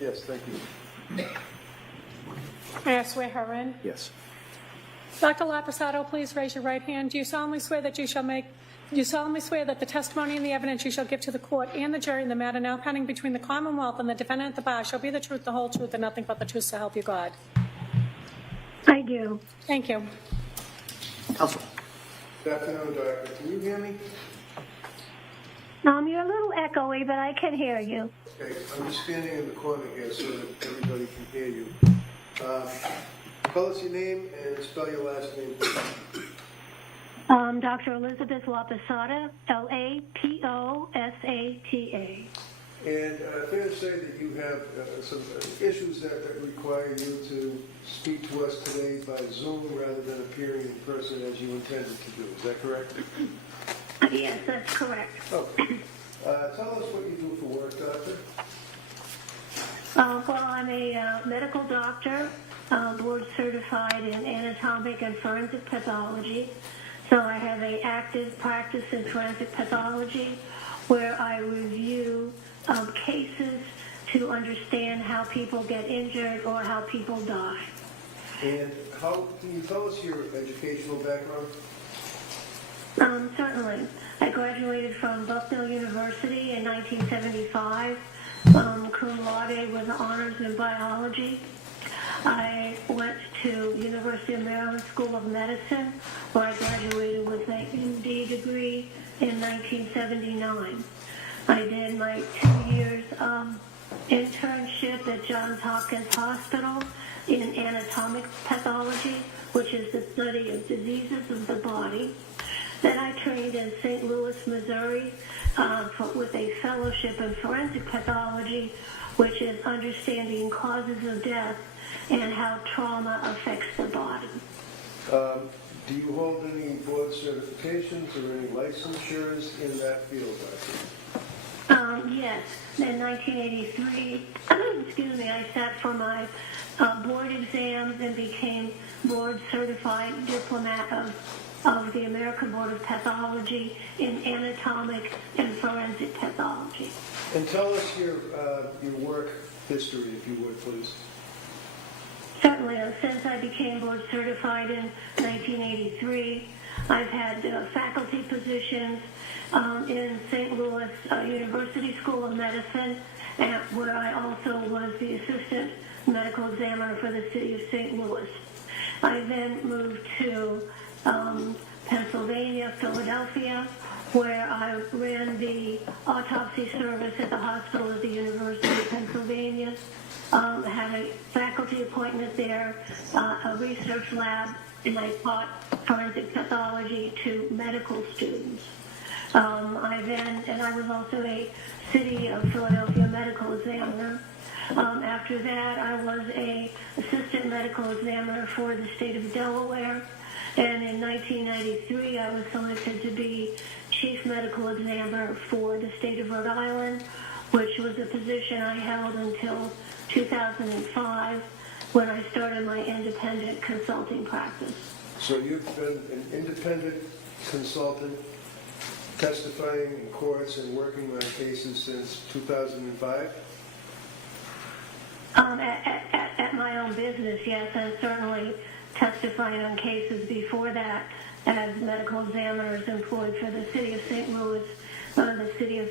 Yes, thank you. May I swear her in? Yes. Dr. Laposata, please raise your right hand. Do you solemnly swear that the testimony and the evidence you shall give to the court and the jury in the matter now pending between the Commonwealth and the defendant at the bar shall be the truth, the whole truth, and nothing but the truth, so help you God? I do. Thank you. Counsel. Good afternoon, Doctor. Can you hear me? You're a little echoey, but I can hear you. Okay, I'm just standing in the corner here so that everybody can hear you. Tell us your name and spell your last name, please. Dr. Elizabeth Laposata, Laposata. And fair to say that you have some issues that require you to speak to us today by Zoom rather than appearing in person as you intended to do. Is that correct? Yes, that's correct. Okay. Tell us what you do for work, Doctor. Well, I'm a medical doctor, board certified in anatomic and forensic pathology. So I have an active practice in forensic pathology where I review cases to understand how people get injured or how people die. And how can you tell us your educational background? Certainly. I graduated from Bucknell University in 1975, cum laude with honors in biology. I went to University of Maryland School of Medicine, where I graduated with an MD degree in 1979. I did my 2 years internship at Johns Hopkins Hospital in anatomic pathology, which is the study of diseases of the body. Then I trained in St. Louis, Missouri, with a fellowship in forensic pathology, which is understanding causes of death and how trauma affects the body. Do you hold any board certifications or any licensures in that field, Doctor? Yes. In 1983, I sat for my board exams and became board certified diplomat of the American Board of Pathology in anatomic and forensic pathology. And tell us your work history, if you would, please. Certainly, since I became board certified in 1983, I've had faculty positions in St. Louis University School of Medicine, where I also was the assistant medical examiner for the city of St. Louis. I then moved to Pennsylvania, Philadelphia, where I ran the autopsy service at the hospital at the University of Pennsylvania. Had a faculty appointment there, a research lab, and I taught forensic pathology to medical students. I was also a city of Philadelphia medical examiner. After that, I was a assistant medical examiner for the state of Delaware. And in 1993, I was selected to be chief medical examiner for the state of Rhode Island, which was a position I held until 2005 when I started my independent consulting practice. So you've been an independent consultant, testifying in courts and working on cases since 2005? At my own business, yes, and certainly testifying on cases before that as medical examiners employed for the city of St. Louis, the city of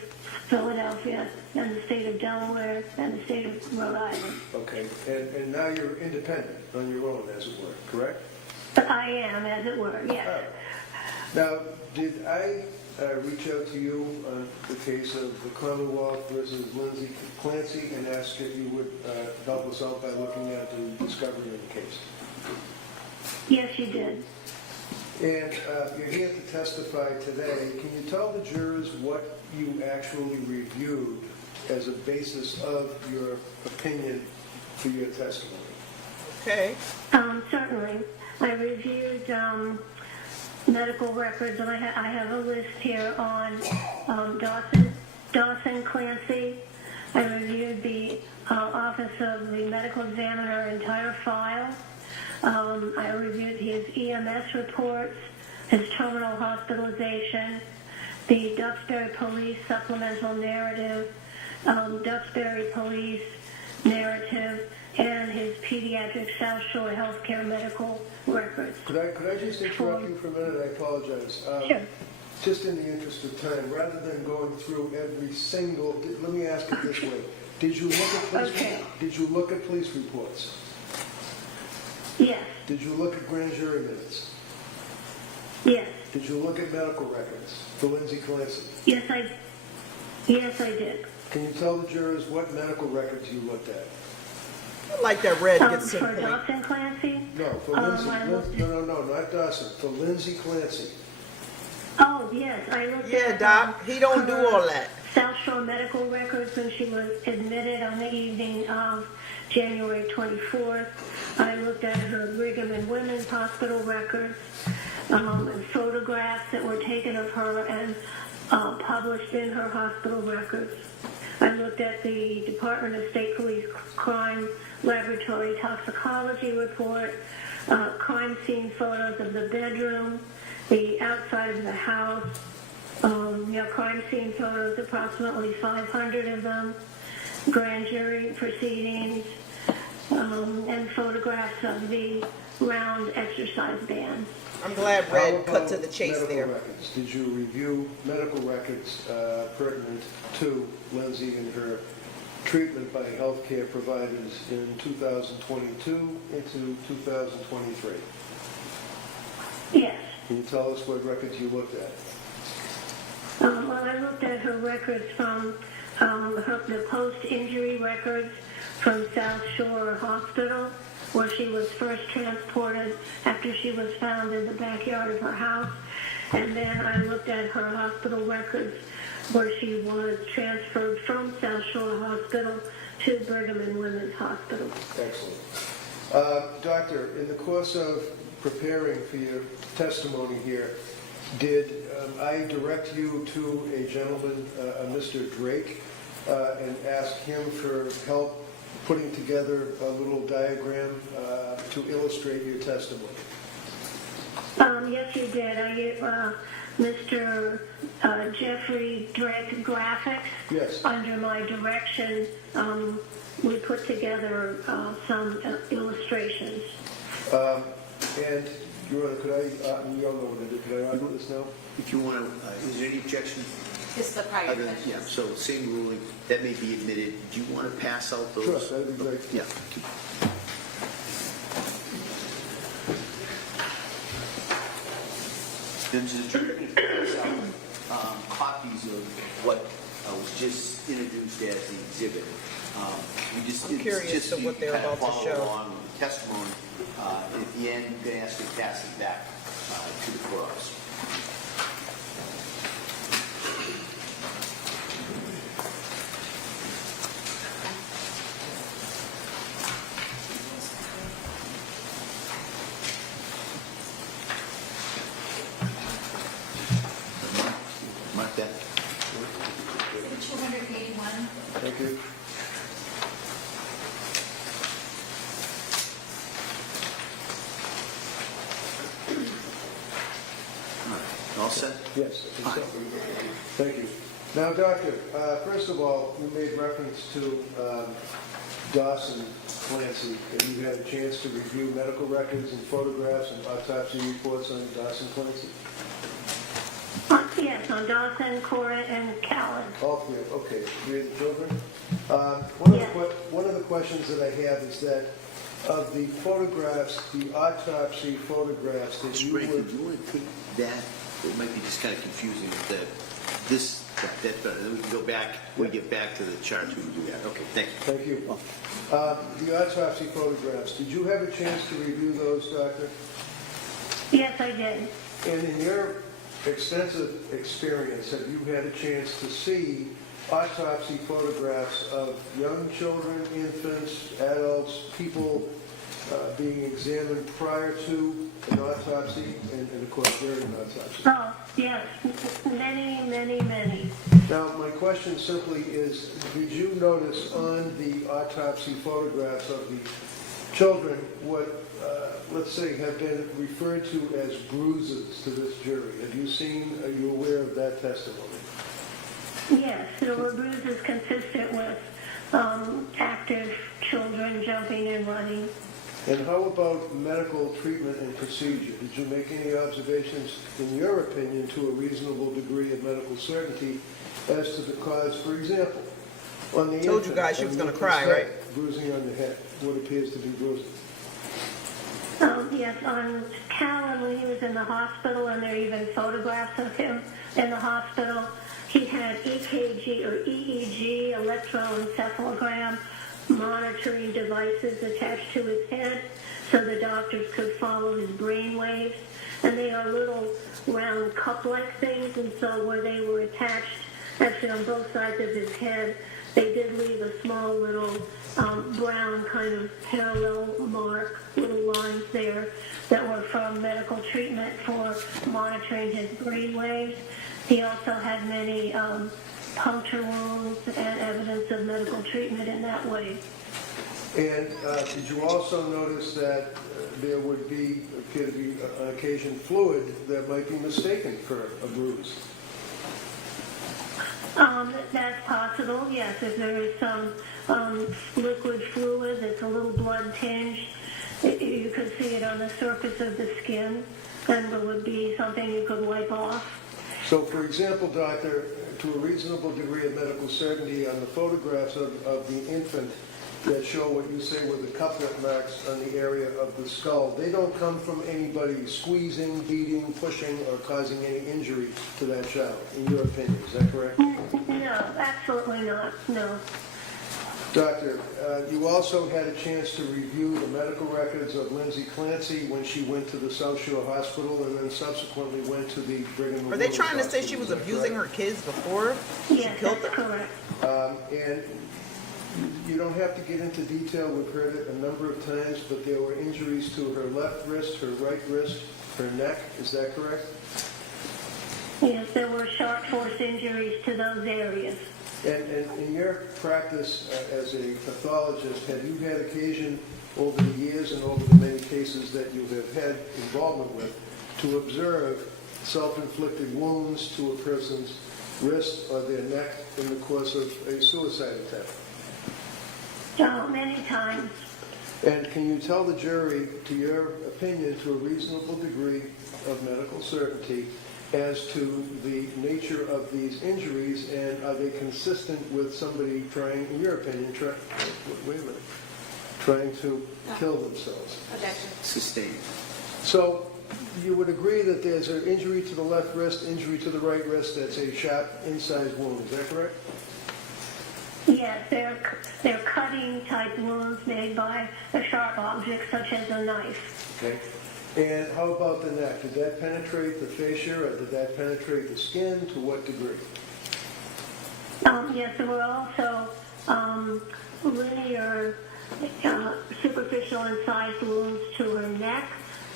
Philadelphia, and the state of Delaware, and the state of Rhode Island. Okay, and now you're independent on your own, as it were, correct? I am, as it were, yes. Now, did I reach out to you on the case of the Commonwealth versus Lindsay Clancy and ask if you would help us out by looking at the discovery of the case? Yes, you did. And you're here to testify today. Can you tell the jurors what you actually reviewed as a basis of your opinion for your testimony? Okay. Certainly. I reviewed medical records, and I have a list here on Dawson Clancy. I reviewed the Office of the Medical Examiner entire file. I reviewed his EMS reports, his terminal hospitalization, the Duxbury Police supplemental narrative, Duxbury Police narrative pediatric South Shore Healthcare medical records. Could I just interrupt you for a minute? I apologize. Sure. Just in the interest of time, rather than going through every single, let me ask it this way. Did you look at police, Okay. Did you look at police reports? Yes. Did you look at grand jury minutes? Yes. Did you look at medical records for Lindsay Clancy? Yes, I did. Can you tell the jurors what medical records you looked at? Like that red gets For simply. Dawson Clancy? No, for Lindsay. No, not Dawson. For Lindsay Clancy. Oh, yes, I looked Yeah, at Doc, he don't do her all that. South Shore medical records when she was admitted on the evening of January 24th. I looked at her Brigham and Women's Hospital records, and photographs that were taken of her and published in her hospital records. I looked at the Department of State Police Crime Laboratory toxicology report, crime scene photos of the bedroom, the outside of the house, crime scene photos, approximately 500 of them, grand jury proceedings, and photographs of the round exercise band. I'm glad How Red about cut to the chase medical there. records? Did you review medical records pertinent to Lindsay and her treatment by healthcare providers in 2022 into 2023? Yes. Can you tell us what records you looked at? Well, I looked at her records from the post-injury records from South Shore Hospital, where she was first transported after she was found in the backyard of her house. And then I looked at her hospital records where she was transferred from South Shore Hospital to Brigham and Women's Hospital. Excellent. Doctor, in the course of preparing for your testimony here, did I direct you to a gentleman, Mr. Drake, and ask him for help putting together a little diagram to illustrate your testimony? Yes, you did. I gave Mr. Jeffrey Drake graphics. Yes. Under my direction, we put together some illustrations. And, Your Honor, could I, we all know what I did, could I argue this now? If you want to, is there any objection? It's the prior Other than- question. Yeah, so same ruling, that may be admitted. Do you want to pass out those? Sure, that'd be great. Yeah. Then just pass out copies of what was just introduced as the exhibit. I'm curious of what they're about to Follow show. along with the testimony. At the end, you can ask to pass it back to the courts. Mark that. 281. Thank you. All set? Yes, I think so. Thank you. Now, Doctor, first of all, you made reference to Dawson Clancy, that you had a chance to review medical records and photographs and autopsy reports on Dawson Clancy. Yes, on Dawson, Cora, and Callan. All three, okay, three of the children. Yes. One of the questions that I have is that of the photographs, the autopsy photographs that Mr. you Brady, were... do you want to take that? It might be just kind of confusing that this, that's better. Then we can go back, when we get back to the charts, we can do that. Okay, thank you. Thank you. The autopsy photographs, did you have a chance to review those, Doctor? Yes, I did. And in your extensive experience, have you had a chance to see autopsy photographs of young children, infants, adults, people being examined prior to an autopsy and of course during an autopsy? Oh, yes, many, many, many. Now, my question simply is, did you notice on the autopsy photographs of the children what, let's say, have been referred to as bruises to this jury? Have you seen, are you aware of that testimony? Yes, there were bruises consistent with active children jumping and running. And how about medical treatment and procedure? Did you make any observations, in your opinion, to a reasonable degree of medical certainty as to the cause? For example, on the Told you guys she was going to cry, right? Bruising on the head, what appears to be bruising. Yes, on Callan, when he was in the hospital, and there are even photographs of him in the hospital, he had EKG or EEG, electroencephalogram, monitoring devices attached to his head so the doctors could follow his brain waves. And they are little round cup-like things, and so where they were attached, actually on both sides of his head, they did leave a small little brown kind of parallel mark, little lines there that were from medical treatment for monitoring his brain waves. He also had many puncture wounds and evidence of medical treatment in that way. And did you also notice that there would appear to be, on occasion, fluid that might be mistaken for a bruise? That's possible, yes. If there is some liquid fluid that's a little blood tinged, you could see it on the surface of the skin, and it would be something you could wipe off. So, for example, doctor, to a reasonable degree of medical certainty, on the photographs of the infant that show what you say were the couplet marks on the area of the skull, they don't come from anybody squeezing, beating, pushing, or causing any injury to that child, in your opinion. Is that correct? No, absolutely not, no. Doctor, you also had a chance to review the medical records of Lindsay Clancy when she went to the South Shore Hospital and then subsequently went to the Brigham and Women's Are they trying to say Hospital. she was Is that abusing correct? her kids before she Yes, killed that's them? correct. And you don't have to get into detail. We've heard it a number of times, but there were injuries to her left wrist, her right wrist, her neck. Is that correct? Yes, there were sharp force injuries to those areas. And in your practice as a pathologist, have you had occasion over the years and over the many cases that you have had involvement with to observe self-inflicted wounds to a person's wrist or their neck in the course of a suicide attempt? Many times. And can you tell the jury, to your opinion, to a reasonable degree of medical certainty, as to the nature of these injuries, and are they consistent with somebody trying, in your opinion, trying to kill themselves? Sustained. So you would agree that there's an injury to the left wrist, injury to the right wrist, that's a sharp incised wound, is that correct? Yes, they're cutting type wounds made by a sharp object such as a knife. Okay. And how about the neck? Did that penetrate the fascia, or did that penetrate the skin? To what degree? Yes, there were also linear, superficial incised wounds to her neck,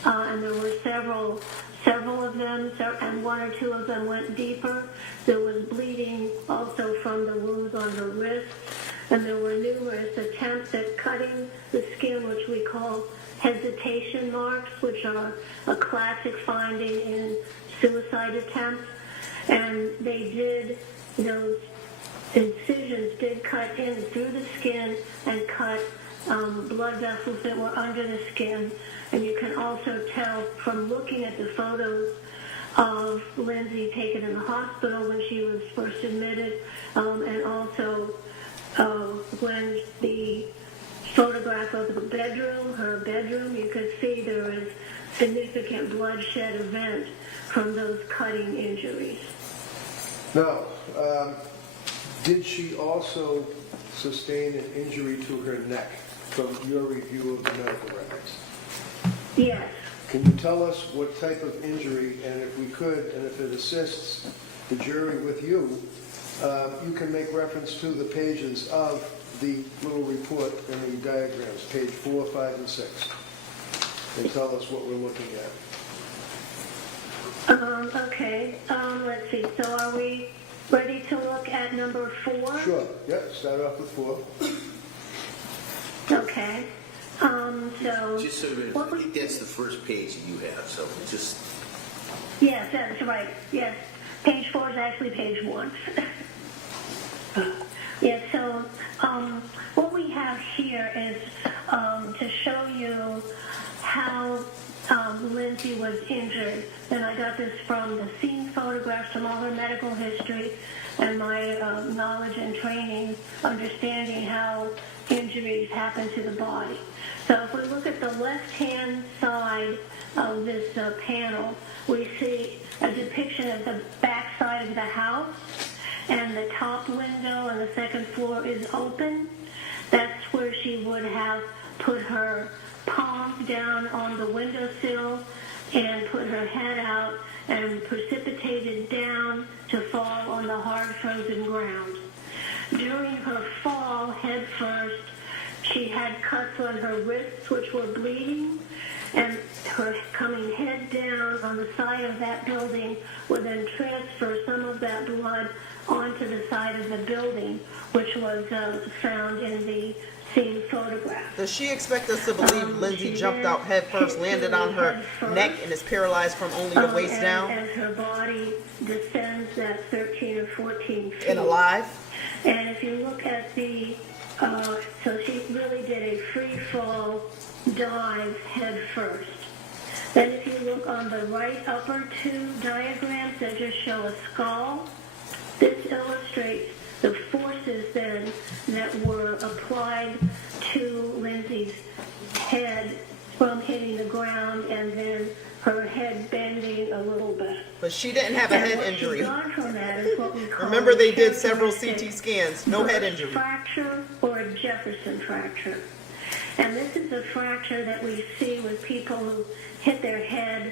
and there were several of them, and one or two of them went deeper. There was bleeding also from the wounds on her wrists, and there were numerous attempts at cutting the skin, which we call hesitation marks, which are a classic finding in suicide attempts. And those incisions did cut in through the skin and cut blood vessels that were under the skin. And you can also tell from looking at the photos of Lindsay taken in the hospital when she was first admitted, and also when the photograph of the bedroom, her bedroom, you could see there was significant bloodshed event from those cutting injuries. Now, did she also sustain an injury to her neck from your review of the medical records? Yes. Can you tell us what type of injury, and if we could, and if it assists the jury with you, you can make reference to the pages of the little report and the diagrams, page 4, 5, and 6, and tell us what we're looking at. Okay, let's see. So are we ready to look at number 4? Sure. Yep. Start off with 4. Okay. So Just so that, I think that's the first page that you have, so just... Yes, that's right. Yes. Page 4 is actually page 1. Yes, so what we have here is to show you how Lindsay was injured. And I got this from the scene photographs, from all her medical history, and my knowledge and training, understanding how injuries happen to the body. So if we look at the left-hand side of this panel, we see a depiction of the back side of the house, and the top window on the second floor is open. That's where she would have put her palms down on the windowsill and put her head out and precipitated down to fall on the hard frozen ground. During her fall, head first, she had cuts on her wrists which were bleeding, and her coming head down on the side of that building would then transfer some of that blood onto the side of the building, which was found in the scene photograph. Does she expect us to believe Lindsay jumped out head first, landed on her neck, and is paralyzed from only the waist down? As her body descends that 13 or 14 feet. And alive? And if you look at the, so she really did a free fall dive head first. Then if you look on the right upper two diagrams that just show a skull, this illustrates the forces then that were applied to Lindsay's head from hitting the ground and then her head bending a little bit. But she didn't have a head injury. Remember, they did several CT scans. No head injury. Fracture or a Jefferson fracture. And this is a fracture that we see with people who hit their head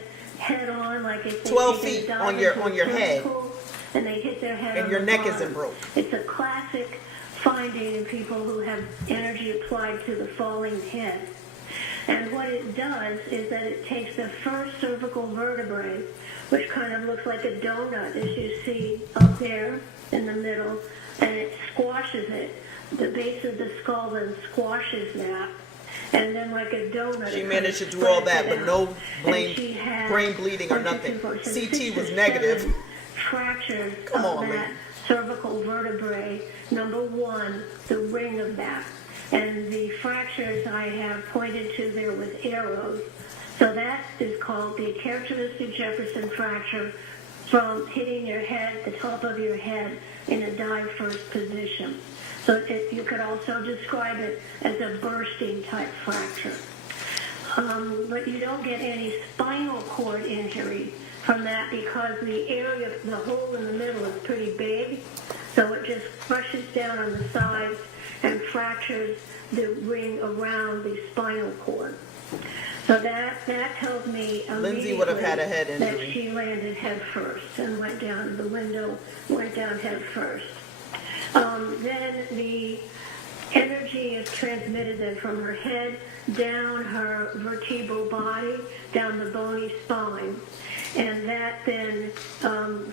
on, like if they 12 take a feet dive on your into a head. pool, and they hit their head And on your the neck bottom. isn't broke. It's a classic finding in people who have energy applied to the falling head. And what it does is that it takes the first cervical vertebrae, which kind of looks like a donut, as you see up there in the middle, and it squashes it. The base of the skull then squashes that. And then like a donut. She it managed to kind of do all spreads that, it but no out. And she had brain bleeding or 1, 2, nothing. 3, 4, 5, CT 6, was 7 negative. fractures Come of on, that man. cervical vertebrae. Number 1, the ring of that. And the fractures I have pointed to there with arrows. So that is called the characteristic Jefferson fracture from hitting your head, the top of your head, in a dive first position. So you could also describe it as a bursting type fracture. But you don't get any spinal cord injury from that because the area, the hole in the middle is pretty big. So it just crushes down on the sides and fractures the ring around the spinal cord. So that tells me Lindsay would have had a head that injury. she landed head first and went down the window, went down head first. Then the energy is transmitted then from her head down her vertebral body, down the bony spine, and that then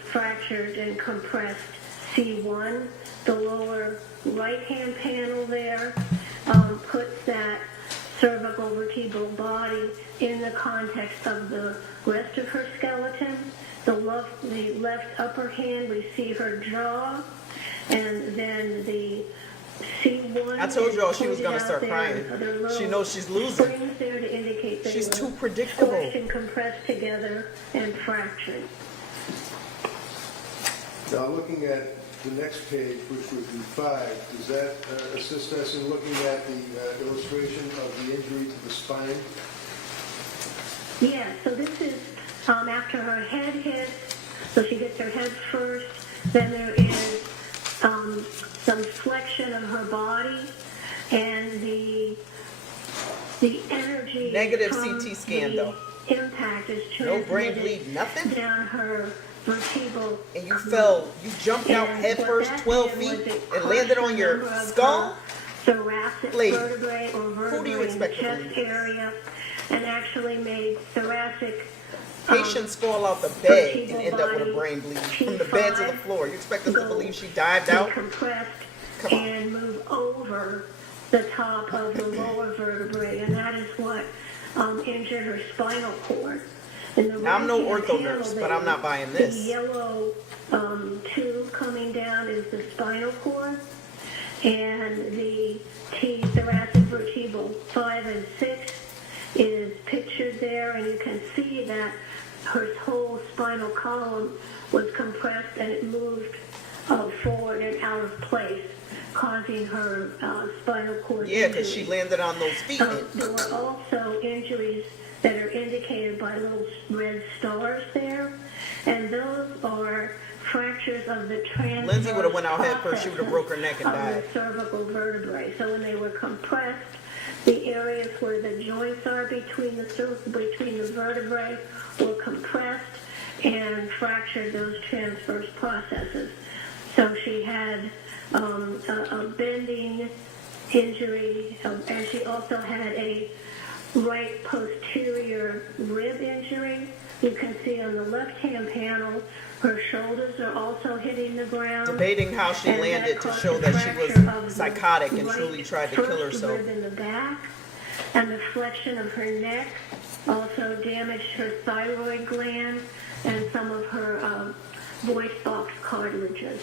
fractured and compressed C1. The lower right-hand panel there puts that cervical vertebral body in the context of the rest of her skeleton. The left upper hand, we see her jaw, and then the C1. I told you all she was pointed gonna out start there, crying. there are She little knows she's losing. springs there to indicate they She's were too predictable. squished and compressed together and fractured. Now, looking at the next page, which would be 5, does that assist us in looking at the illustration of the injury to the spine? Yeah, so this is after her head hits, so she gets her head first, then there is some flexion of her body, and the energy Negative from CT scan, the though. impact is No brain transmitted bleed, nothing? down her vertebral. And you jumped out And head what first that 12 did was feet it and landed crushed on a your number of skull? her thoracic Lady, vertebrae or who do you vertebrae in the expect to chest believe this? area, and actually made thoracic Patients fall out the bed and end up with a brain bleed from the bed to the floor. You expect us to believe she dived out? compressed Come on. and move over the top of the lower vertebrae, and that is what injured her spinal cord. In the Now, I'm no right-hand ortho panel nurse, but there, I'm not buying this. The yellow tube coming down is the spinal cord, and the thoracic vertebral 5 and 6 is pictured there, and you can see that her whole spinal column was compressed and it moved forward and out of place, causing her spinal cord Yeah, because she injury. landed on those feet. There were also injuries that are indicated by little red stars there, and those are fractures of the transverse Lindsay would have went out head first. She would have broke her neck and of died. the cervical vertebrae. So when they were compressed, the areas where the joints are between the vertebrae were compressed and fractured those transverse processes. So she had a bending injury, and she also had a right posterior rib injury. You can see on the left-hand panel, her shoulders are also hitting the ground. Debating how she And landed that to caused show a that she fracture was of psychotic the and truly right tried to kill first herself. rib in the back, and the flexion of her neck also damaged her thyroid gland and some of her voice box cartilages.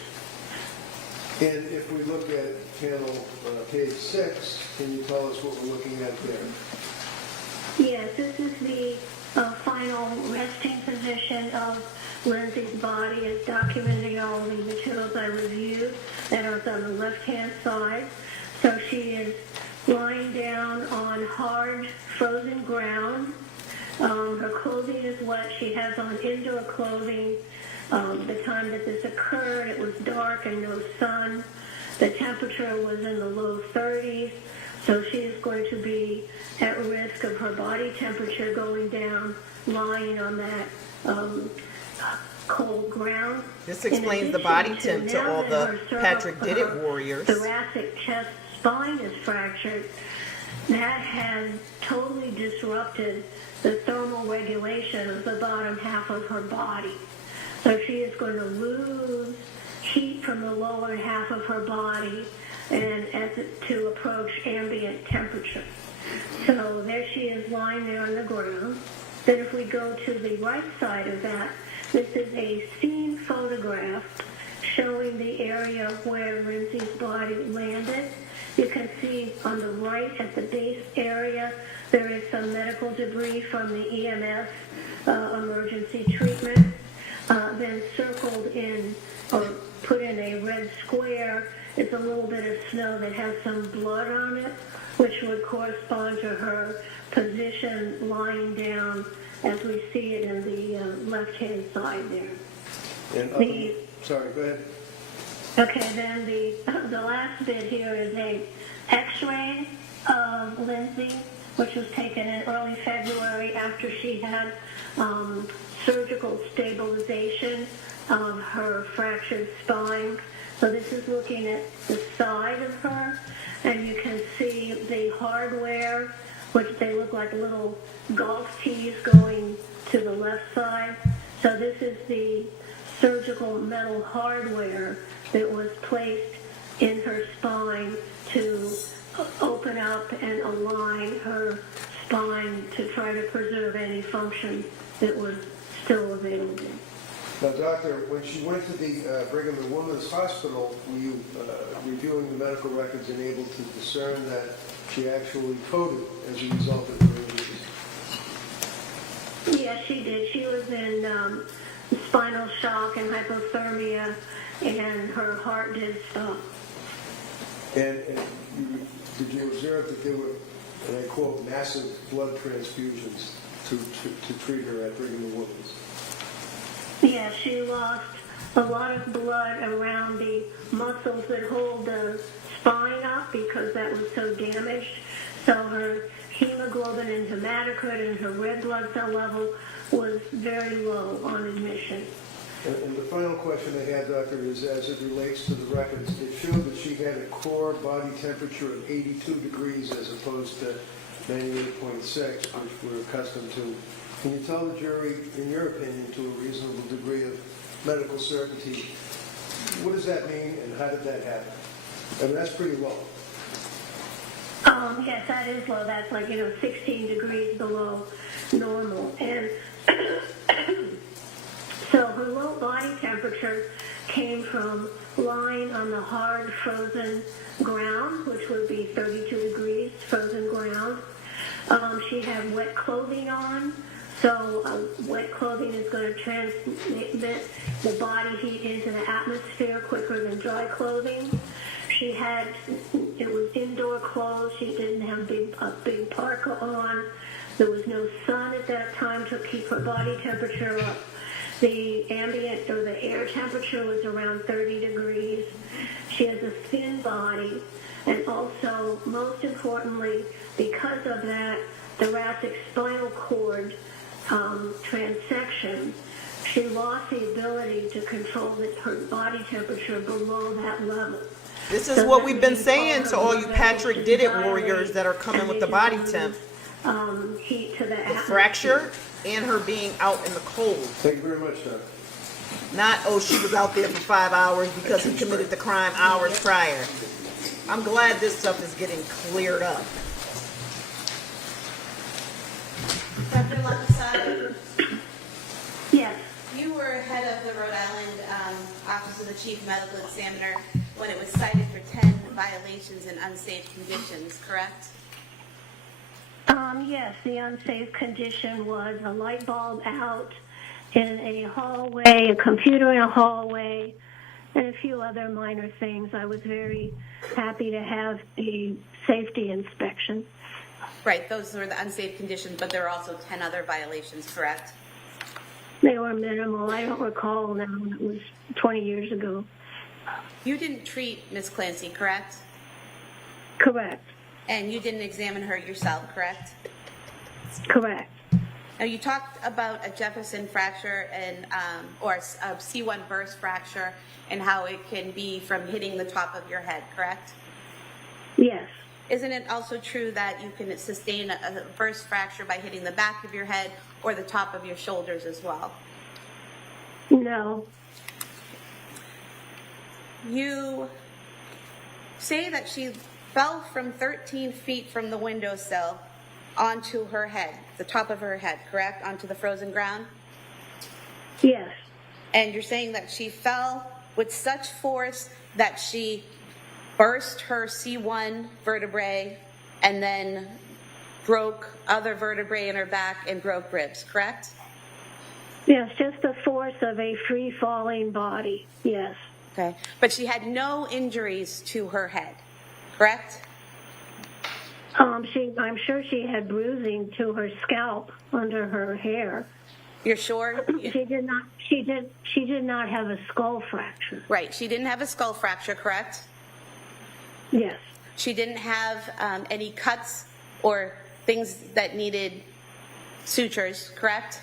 And if we look at panel page 6, can you tell us what we're looking at there? Yes, this is the final resting position of Lindsay's body, as documented in all the materials I reviewed that are on the left-hand side. So she is lying down on hard, frozen ground. Her clothing is wet. She has on indoor clothing. The time that this occurred, it was dark and no sun. The temperature was in the low 30s, so she is going to be at risk of her body temperature going down, lying on that cold ground. This explains the body temp to all the Patrick Did It warriors. Thoracic chest spine is fractured. That has totally disrupted the thermal regulation of the bottom half of her body. So she is going to lose heat from the lower half of her body and to approach ambient temperature. So there she is lying there on the ground. Then if we go to the right side of that, this is a scene photograph showing the area where Lindsay's body landed. You can see on the right at the base area, there is some medical debris from the EMS emergency treatment. Then circled in or put in a red square is a little bit of snow that has some blood on it, which would correspond to her position lying down as we see it in the left-hand side there. And sorry, go ahead. Okay, then the last bit here is a X-ray of Lindsay, which was taken in early February after she had surgical stabilization of her fractured spine. So this is looking at the side of her, and you can see the hardware, which they look like little golf tees going to the left side. So this is the surgical metal hardware that was placed in her spine to open up and align her spine to try to preserve any function that was still available. Now, doctor, when she went to the Brigham and Women's Hospital, were you reviewing the medical records and able to discern that she actually coded as a result of her injuries? Yes, she did. She was in spinal shock and hypothermia, and her heart did stop. And did you observe that there were, and I quote, massive blood transfusions to treat her at Brigham and Women's? Yeah, she lost a lot of blood around the muscles that hold the spine up because that was so damaged. So her hemoglobin and hematocrit and her red blood cell level was very low on admission. And the final question I had, doctor, is as it relates to the records, it showed that she had a core body temperature of 82 degrees as opposed to 98.6, which we're accustomed to. Can you tell the jury, in your opinion, to a reasonable degree of medical certainty, what does that mean and how did that happen? I mean, that's pretty low. Yes, that is low. That's like, 16 degrees below normal. And so her low body temperature came from lying on the hard frozen ground, which would be 32 degrees frozen ground. She had wet clothing on, so wet clothing is going to transmit the body heat into the atmosphere quicker than dry clothing. It was indoor clothes. She didn't have a big parka on. There was no sun at that time to keep her body temperature up. The ambient or the air temperature was around 30 degrees. She has a thin body, and also, most importantly, because of that thoracic spinal cord transection, she lost the ability to control her body temperature below that level. This is what we've been saying to all you Patrick Did It warriors that are coming with the body temp. Heat to the Fracture and her being out in the cold. Thank you very much, Doc. Not, oh, she was out there for 5 hours because he committed the crime hours prior. I'm glad this stuff is getting cleared up. Dr. Laposata, Yes. you were head of the Rhode Island Office of the Chief Medical Examiner when it was cited for 10 violations and unsafe conditions, correct? Yes, the unsafe condition was a light bulb out in a hallway, a computer in a hallway, and a few other minor things. I was very happy to have a safety inspection. Right, those were the unsafe conditions, but there were also 10 other violations, correct? They were minimal. I don't recall now. It was 20 years ago. You didn't treat Ms. Clancy, correct? Correct. And you didn't examine her yourself, correct? Correct. Now, you talked about a Jefferson fracture and or a C1 burst fracture and how it can be from hitting the top of your head, correct? Yes. Isn't it also true that you can sustain a burst fracture by hitting the back of your head or the top of your shoulders as well? No. You say that she fell from 13 feet from the windowsill onto her head, the top of her head, correct? Onto the frozen ground? Yes. And you're saying that she fell with such force that she burst her C1 vertebrae and then broke other vertebrae in her back and broke ribs, correct? Yes, just the force of a free-falling body. Yes. Okay. But she had no injuries to her head, correct? I'm sure she had bruising to her scalp under her hair. You're sure? She did not. She did not have a skull fracture. Right. She didn't have a skull fracture, correct? Yes. She didn't have any cuts or things that needed sutures, correct?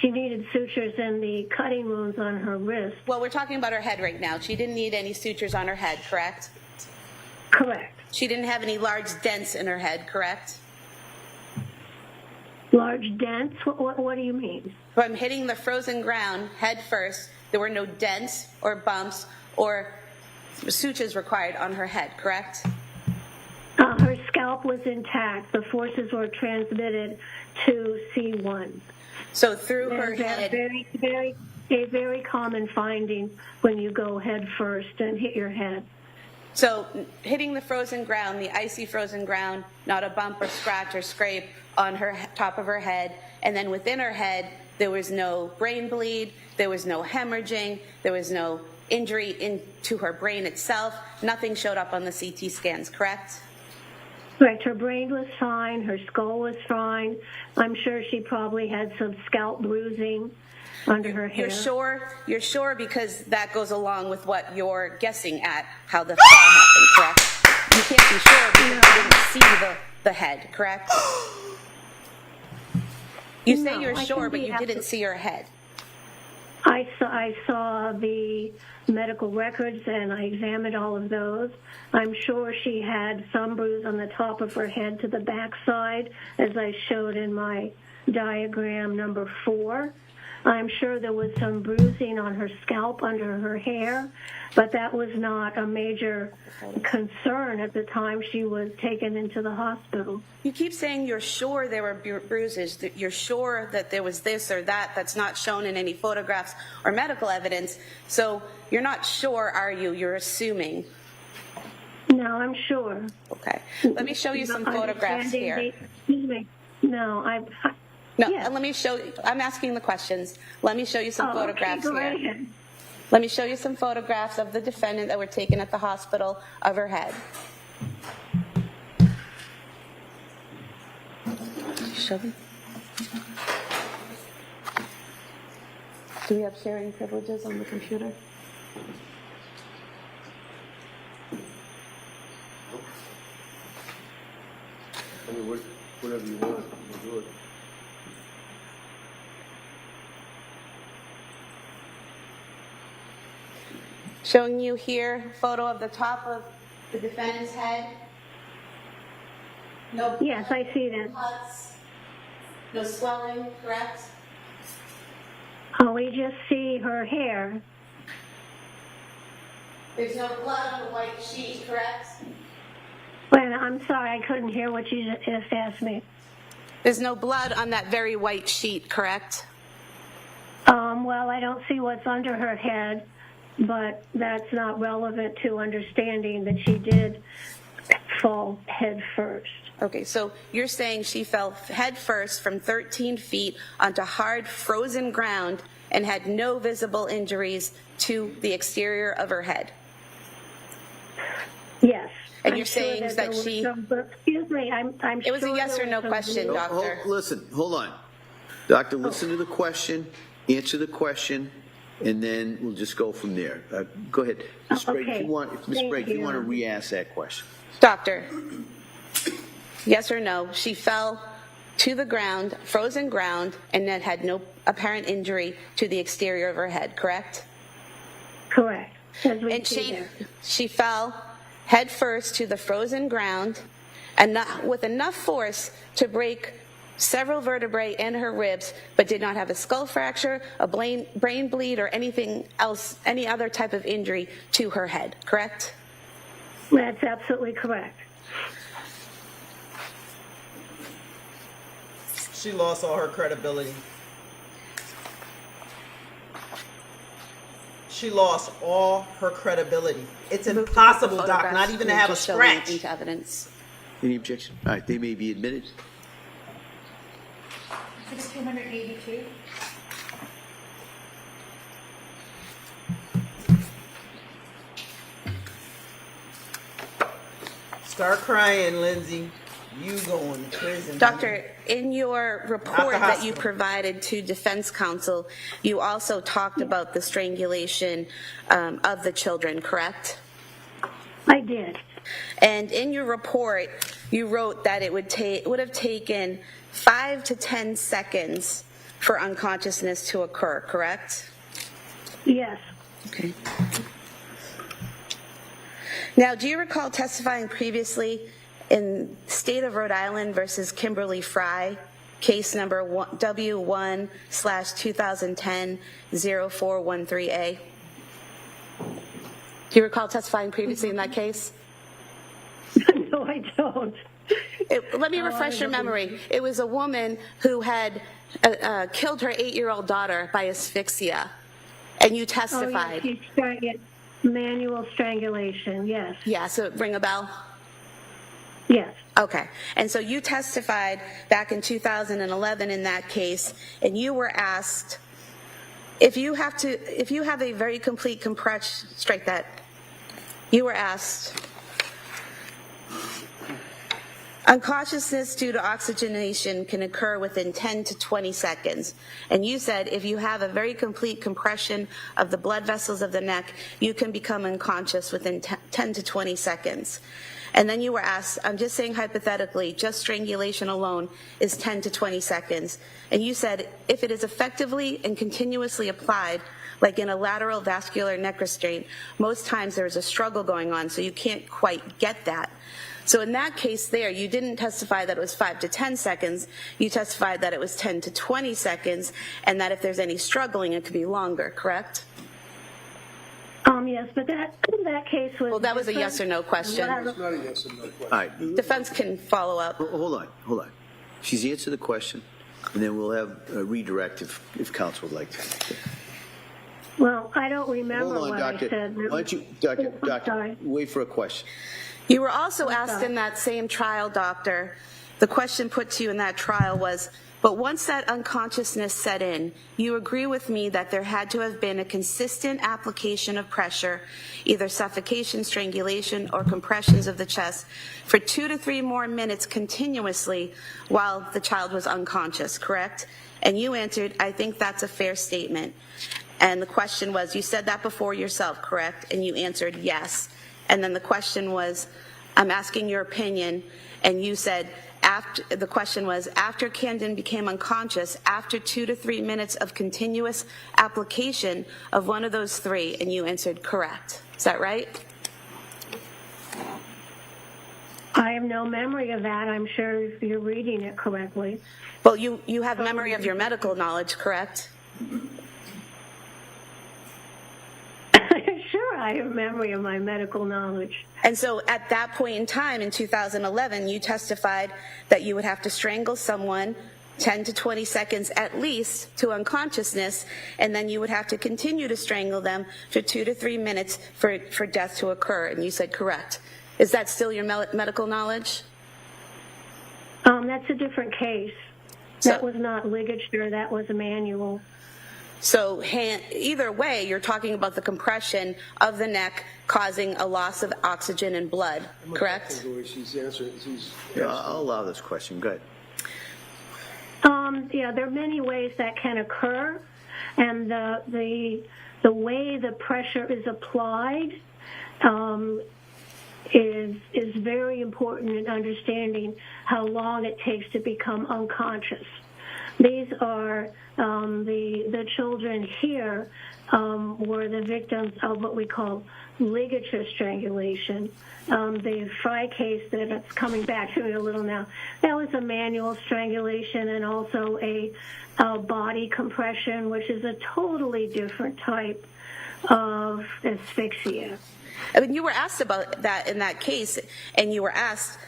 She needed sutures in the cutting wounds on her wrist. Well, we're talking about her head right now. She didn't need any sutures on her head, correct? Correct. She didn't have any large dents in her head, correct? Large dents? What do you mean? From hitting the frozen ground head first, there were no dents or bumps or sutures required on her head, correct? Her scalp was intact. The forces were transmitted to C1. So through her head. A very common finding when you go head first and hit your head. So hitting the frozen ground, the icy frozen ground, not a bump or scratch or scrape on her top of her head, and then within her head, there was no brain bleed, there was no hemorrhaging, there was no injury into her brain itself. Nothing showed up on the CT scans, correct? Correct. Her brain was fine. Her skull was fine. I'm sure she probably had some scalp bruising under her hair. You're sure because that goes along with what you're guessing at how the fall happened, correct? You can't be sure because you didn't see the head, correct? You say you're sure, but you didn't see her head. I saw the medical records and I examined all of those. I'm sure she had some bruise on the top of her head to the backside, as I showed in my diagram number 4. I'm sure there was some bruising on her scalp under her hair, but that was not a major concern at the time she was taken into the hospital. You keep saying you're sure there were bruises, that you're sure that there was this or that that's not shown in any photographs or medical evidence. So you're not sure, are you? You're assuming. No, I'm sure. Okay. Let me show you some photographs here. Excuse me. No, No, yes. and let me show you, I'm asking the questions. Let me show you some photographs okay, go here. ahead. Let me show you some photographs of the defendant that were taken at the hospital of her head. Show them. Do we have sharing privileges on the computer? I mean, whatever you want, we'll do it. Showing you here a photo of the top of the defendant's head. No Yes, I see that. cuts, no swelling, correct? Oh, we just see her hair. There's no blood on the white sheet, correct? Well, I'm sorry, I couldn't hear what you just asked me. There's no blood on that very white sheet, correct? Well, I don't see what's under her head, but that's not relevant to understanding that she did fall head first. Okay, so you're saying she fell head first from 13 feet onto hard, frozen ground and had no visible injuries to the exterior of her head. Yes. And I'm you're sure saying that there was she- excuse me, I'm It was a sure yes there or no was some question, bruise. Doctor. Listen, hold on. Doctor, listen to the question, answer the question, and then we'll just go from there. Go ahead. Ms. Sprague, okay. if you want, Ms. Thank Sprague, if you you. want to re-ask that question. Doctor, yes or no, she fell to the ground, frozen ground, and that had no apparent injury to the exterior of her head, correct? Correct. As we And see there. she fell head first to the frozen ground and not, with enough force to break several vertebrae in her ribs, but did not have a skull fracture, a brain bleed, or anything else, any other type of injury to her head, correct? That's absolutely correct. She lost all her credibility. She lost all her credibility. It's impossible, Doc, not even to have a Just showing scratch. into evidence. Any objection? All right, they may be admitted. 1682. Start crying, Lindsay. You going to prison. Doctor, in your report At the that you hospital. provided to defense counsel, you also talked about the strangulation of the children, correct? I did. And in your report, you wrote that it would have taken 5 to 10 seconds for unconsciousness to occur, correct? Yes. Okay. Now, do you recall testifying previously in State of Rhode Island versus Kimberly Fry, case number W1/2010-0413A? Do you recall testifying previously in that case? No, I don't. Let me refresh your memory. It was a woman who had killed her 8-year-old daughter by asphyxia, and you testified. Oh, yes, she started manual strangulation, yes. Yeah, so ring a bell? Yes. Okay. And so you testified back in 2011 in that case, and you were asked if you have a very complete compression, strike that. You were asked, unconsciousness due to oxygenation can occur within 10 to 20 seconds. And you said if you have a very complete compression of the blood vessels of the neck, you can become unconscious within 10 to 20 seconds. And then you were asked, I'm just saying hypothetically, just strangulation alone is 10 to 20 seconds. And you said if it is effectively and continuously applied, Like in a lateral vascular neck restraint, most times there is a struggle going on, so you can't quite get that. So in that case there, you didn't testify that it was 5 to 10 seconds. You testified that it was 10 to 20 seconds, and that if there's any struggling, it could be longer, correct? Yes, but that case was... Well, that was a yes or no question. It's not a yes or no question. All right, Defense can follow up. hold on. She's answered the question, and then we'll have a redirect if counsel would like to. Well, I don't remember Hold on, what Doctor. I said. Why don't you, Doctor, Sorry. wait for a question. You were also asked in that same trial, doctor, the question put to you in that trial was, but once that unconsciousness set in, you agree with me that there had to have been a consistent application of pressure, either suffocation, strangulation, or compressions of the chest for 2 to 3 more minutes continuously while the child was unconscious, correct? And you answered, I think that's a fair statement. And the question was, you said that before yourself, correct? And you answered yes. And then the question was, I'm asking your opinion, and you said, the question was, after Camden became unconscious, after 2 to 3 minutes of continuous application of one of those 3, and you answered correct. Is that right? I have no memory of that. I'm sure if you're reading it correctly. Well, you have memory of your medical knowledge, correct? Sure, I have memory of my medical knowledge. And so at that point in time, in 2011, you testified that you would have to strangle someone 10 to 20 seconds at least to unconsciousness, and then you would have to continue to strangle them for 2 to 3 minutes for death to occur, and you said correct. Is that still your medical knowledge? That's a different case. So- That was not ligature, that was a manual. So either way, you're talking about the compression of the neck causing a loss of oxygen and blood, correct? The way she's answering, Yeah, I'll allow this question. Go ahead. Yeah, there are many ways that can occur, and the way the pressure is applied is very important in understanding how long it takes to become unconscious. These are the children here were the victims of what we call ligature strangulation. The Fry case that's coming back to me a little now, that was a manual strangulation and also a body compression, which is a totally different type of asphyxia. I mean, you were asked about that in that case, and you were asked,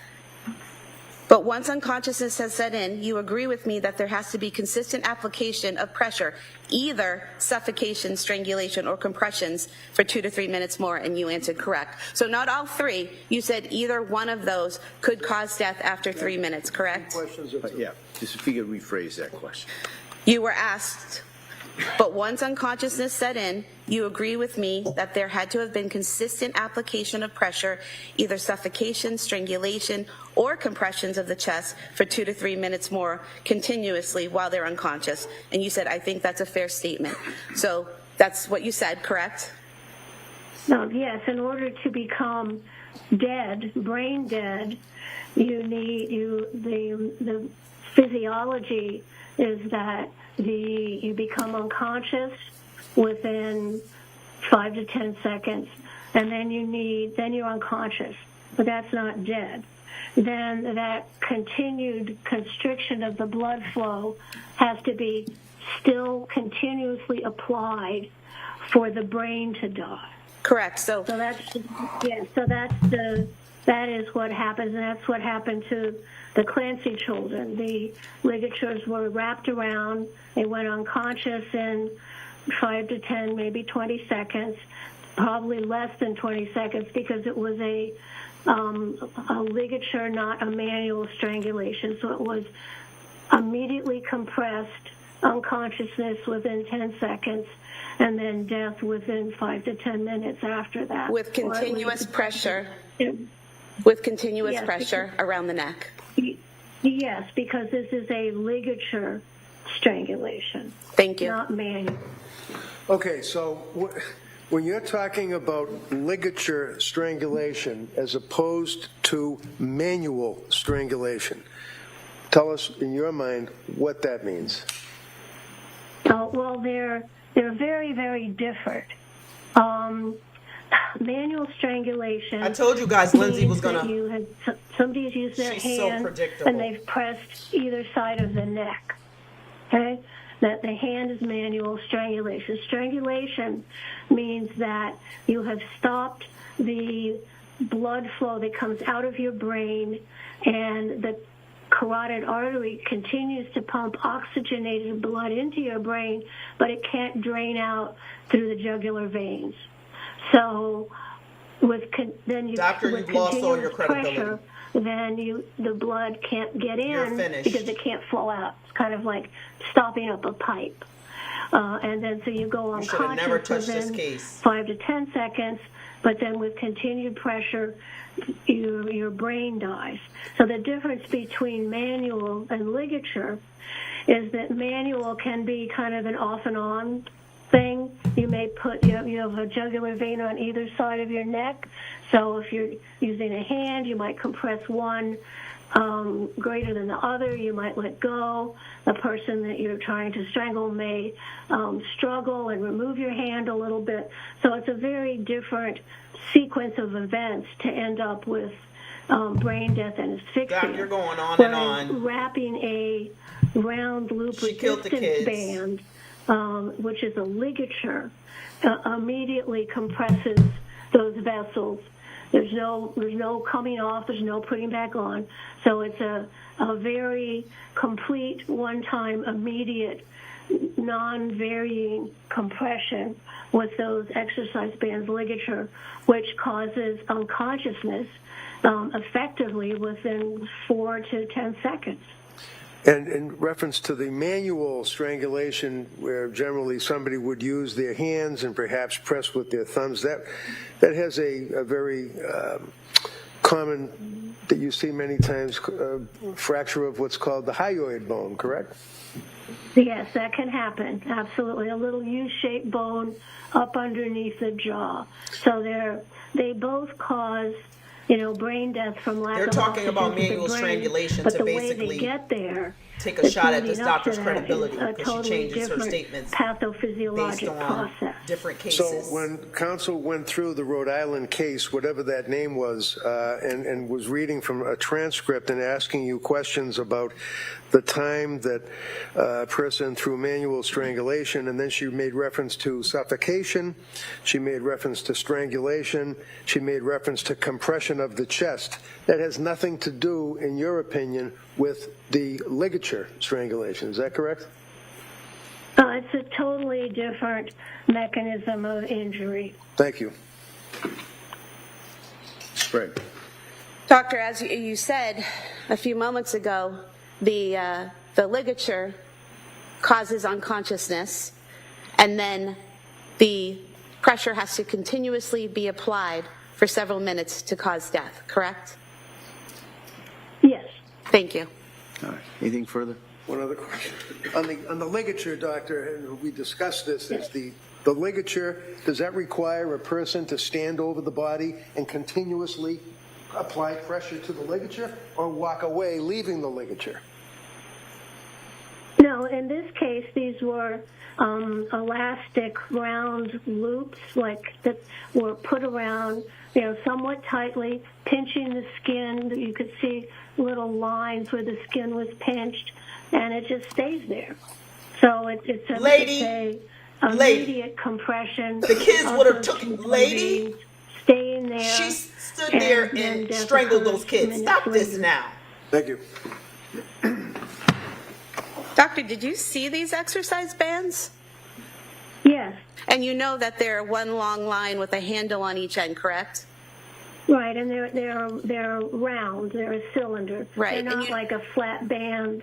but once unconsciousness has set in, you agree with me that there has to be consistent application of pressure, either suffocation, strangulation, or compressions for 2 to 3 minutes more, and you answered correct. So not all 3. You said either one of those could cause death after 3 minutes, correct? questions of Yeah, just if you could rephrase that question. You were asked, but once unconsciousness set in, you agree with me that there had to have been consistent application of pressure, either suffocation, strangulation, or compressions of the chest for 2 to 3 minutes more continuously while they're unconscious. And you said, I think that's a fair statement. So that's what you said, correct? No, yes, in order to become dead, brain dead, you need the physiology is that you become unconscious within 5 to 10 seconds, and then you're unconscious, but that's not dead. Then that continued constriction of the blood flow has to be still continuously applied for the brain to die. Correct. So that is what happens, and that's what happened to the Clancy children. The ligatures were wrapped around. They went unconscious in 5 to 10, maybe 20 seconds, probably less than 20 seconds because it was a ligature, not a manual strangulation. So it was immediately compressed, unconsciousness within 10 seconds, and then death within 5 to 10 minutes after that. with continuous pressure, Yes, pressure around the neck. Yes, because this is a ligature strangulation. Thank you. Not manual. Okay, so when you're talking about ligature strangulation as opposed to manual strangulation, tell us in your mind what that means. Well, they're very, very different. Manual strangulation. I told you guys Lindsay was means that gonna. somebody's used their She's so hand predictable. and they've pressed either side of the neck. Okay? That the hand is manual strangulation. Strangulation means that you have stopped the blood flow that comes out of your brain, and the carotid artery continues to pump oxygenated blood into your brain, but it can't drain out through the jugular veins. So then you Doctor, with you've lost all your continuous credibility. pressure, then the blood can't get You're in finished. because it can't flow out. It's kind of like stopping up a pipe. And then so you go You should have never unconscious touched this within case. 5 to 10 seconds, but then with continued pressure, your brain dies. So the difference between manual and ligature is that manual can be kind of an off and on thing. You may put, you have a jugular vein on either side of your neck. So if you're using a hand, you might compress one greater than the other. You might let go. The person that you're trying to strangle may struggle and remove your hand a little bit. So it's a very different sequence of events to end up with brain death and asphyxia. Doc, you're going on and Whereas on. wrapping a round loop She killed the resistance kids. band, which is a ligature, immediately compresses those vessels. There's no coming off. There's no putting back on. So it's a very complete, one-time, immediate, non-varying compression with those exercise bands ligature, which causes unconsciousness effectively within 4 to 10 seconds. And in reference to the manual strangulation, where generally somebody would use their hands and perhaps press with their thumbs, that has a very common, that you see many times, fracture of what's called the hyoid bone, correct? Yes, that can happen. Absolutely. A little U-shaped bone up underneath the jaw. So they both cause, brain death from lack They're of talking oxygen about to the manual brain, strangulation but to the way basically they get there, take a shot at this leading up to doctor's that credibility is a because she totally changes her different statements based pathophysiologic on process. different cases. So when counsel went through the Rhode Island case, whatever that name was, and was reading from a transcript and asking you questions about the time that a person through manual strangulation, and then she made reference to suffocation, she made reference to strangulation, she made reference to compression of the chest. That has nothing to do, in your opinion, with the ligature strangulation. Is that correct? It's a totally different mechanism of injury. Thank you. Right. Doctor, as you said a few moments ago, the ligature causes unconsciousness, and then the pressure has to continuously be applied for several minutes to cause death, correct? Yes. Thank you. All right. Anything further? One other question. On the ligature, doctor, and we discussed this, is the ligature, does that require a person to stand over the body and continuously apply pressure to the ligature, or walk away leaving the ligature? No, in this case, these were elastic round loops, like that were put around, somewhat tightly, pinching the skin. You could see little lines where the skin was pinched, and it just stays there. So it's a immediate compression. The kids would have of took the lady. veins staying there. She stood there then and death strangled occurs those kids. minutes Stop this later. now. Thank you. Doctor, did you see these exercise bands? Yes. And you know that they're one long line with a handle on each end, correct? Right, and they're round. They're a cylinder. Right, They're and not like a flat band.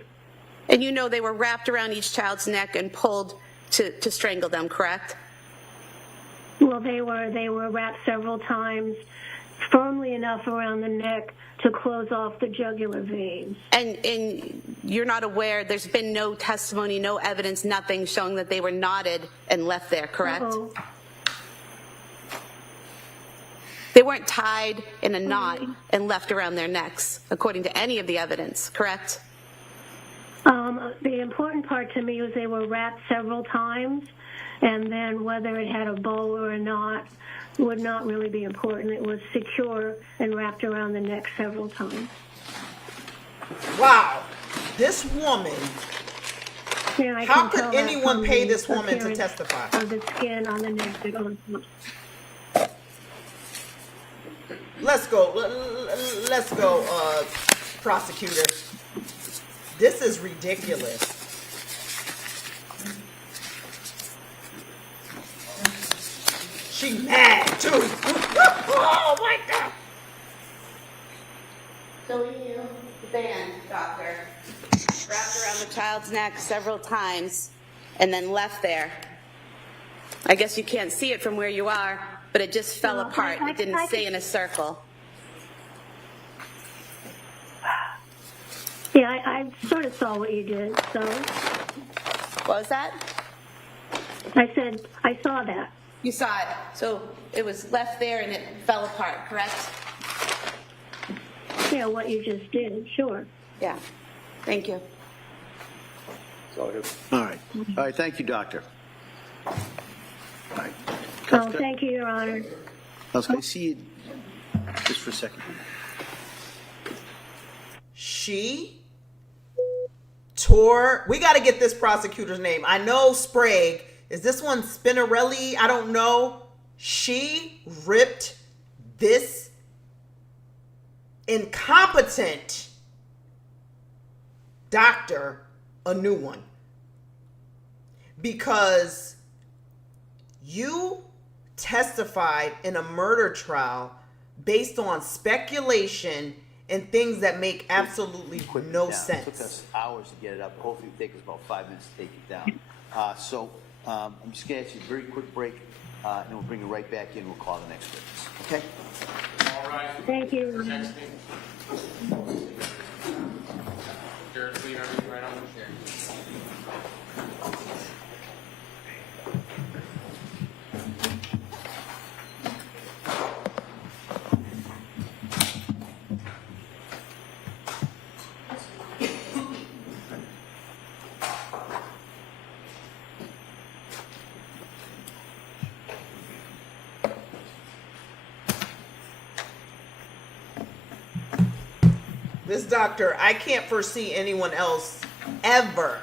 And you know they were wrapped around each child's neck and pulled to strangle them, correct? Well, they were wrapped several times, firmly enough around the neck to close off the jugular veins. And you're not aware, there's been no testimony, no evidence, nothing showing that they were knotted and left there, correct? Uh-oh. They weren't tied in a knot and left around their necks, according to any of the evidence, correct? The important part to me was they were wrapped several times, and then whether it had a bow or not would not really be important. It was secure and wrapped around the neck several times. Wow. This woman, Yeah, I how can tell could that anyone from pay the this woman to appearance testify? of the skin on the neck that goes up. Let's go. Let's go, prosecutor. This is ridiculous. She mad too. Oh my God. So you, the band doctor, wrapped around the child's neck several times and then left there. I guess you can't see it from where you are, but it just fell No, apart. I It didn't can- stay in a circle. Yeah, I sort of saw what you did, so What was that? I said I saw that. You saw it. So it was left there and it fell apart, correct? Yeah, what you just did, sure. Yeah. Thank you. All right. All right, thank you, doctor. All right. Oh, thank you, Your Honor. Can I see you just for a second? She tore. We got to get this prosecutor's name. I know Sprague. Is this one Spinarelli? I don't know. She ripped this incompetent doctor a new one. Because you testified in a murder trial based on speculation and things that make absolutely no It took sense. us hours to get it up. Hopefully it'll take us about 5 minutes to take it down. I'm just going to ask you a very quick break, and we'll bring you right back in. We'll call the next witness. Okay? All right. Thank you, Your Honor. Next thing. Jurors, leave everything right on the chair. This doctor, I can't foresee anyone else ever